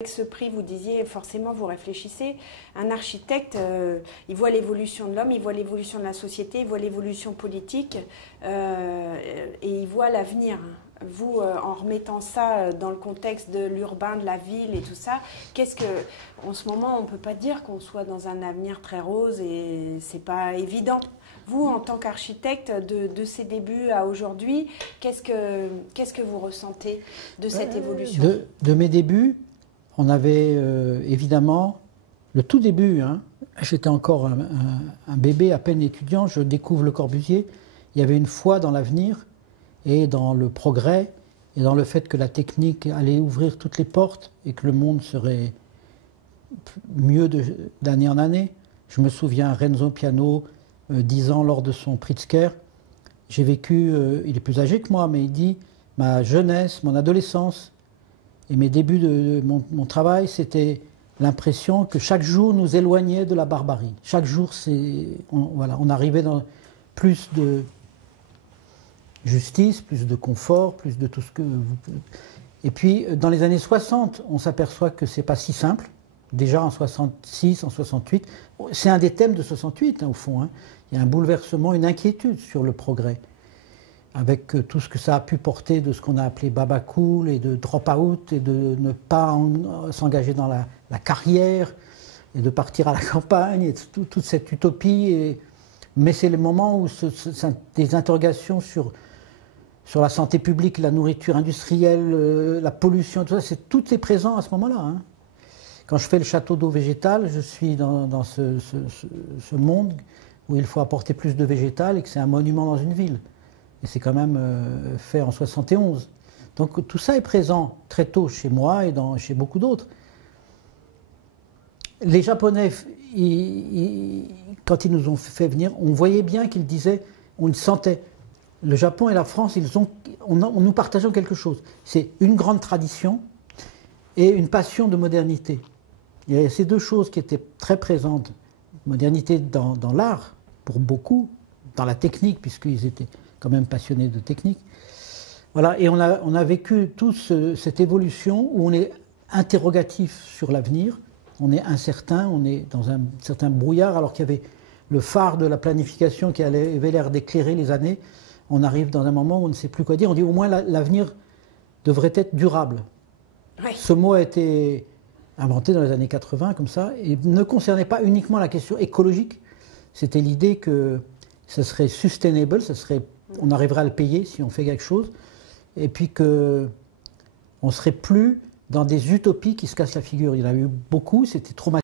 Avec ce prix, vous disiez, forcément, vous réfléchissez. Un architecte, il voit l'évolution de l'homme, il voit l'évolution de la société, il voit l'évolution politique et il voit l'avenir. Vous, en remettant ça dans le contexte de l'urbain, de la ville et tout ça, en ce moment, on ne peut pas dire qu'on soit dans un avenir très rose et c'est pas évident. Vous, en tant qu'architecte, de ces débuts à aujourd'hui, qu'est-ce que vous ressentez de cette évolution? De mes débuts, on avait évidemment, le tout début, hein, j'étais encore un bébé, à peine étudiant, je découvre Le Corbusier, il y avait une foi dans l'avenir et dans le progrès et dans le fait que la technique allait ouvrir toutes les portes et que le monde serait mieux d'année en année. Je me souviens, Renzo Piano, 10 ans lors de son Pritzker, j'ai vécu, il est plus âgé que moi, mais il dit, ma jeunesse, mon adolescence, et mes débuts de mon travail, c'était l'impression que chaque jour nous éloignait de la barbarie. Chaque jour, on arrivait dans plus de justice, plus de confort, plus de tout ce que vous... Et puis, dans les années 60, on s'aperçoit que c'est pas si simple. Déjà en 66, en 68, c'est un des thèmes de 68, hein, au fond. Hein. Il y a un bouleversement, une inquiétude sur le progrès, avec tout ce que ça a pu porter de ce qu'on a appelé baba cool et de drop-out et de ne pas s'engager dans la carrière et de partir à la campagne et toute cette utopie. Mais c'est le moment où des interrogations sur la santé publique, la nourriture industrielle, la pollution, tout est présent à ce moment-là. Hein. Quand je fais le château d'eau végétale, je suis dans ce monde où il faut apporter plus de végétal et que c'est un monument dans une ville. Et c'est quand même fait en 71. Donc tout ça est présent très tôt chez moi et chez beaucoup d'autres. Les Japonais, quand ils nous ont fait venir, on voyait bien qu'ils disaient, on le sentait, le Japon et la France, nous partageons quelque chose. C'est une grande tradition et une passion de modernité. Il y a ces deux choses qui étaient très présentes. Modernité dans l'art, pour beaucoup, dans la technique, puisqu'ils étaient quand même passionnés de technique. Voilà, et on a vécu toute cette évolution où on est interrogatif sur l'avenir, on est incertain, on est dans un certain brouillard, alors qu'il y avait le phare de la planification qui avait l'air d'éclairer les années. On arrive dans un moment où on ne sait plus quoi dire. On dit au moins l'avenir devrait être durable. Oui. Ce mot a été inventé dans les années 80, comme ça, et ne concernait pas uniquement la question écologique. C'était l'idée que ce serait sustainable, on arriverait à le payer si on fait quelque chose, et puis qu'on ne serait plus dans des utopies qui se cassent la figure. Il y en a eu beaucoup, c'était traumatisant.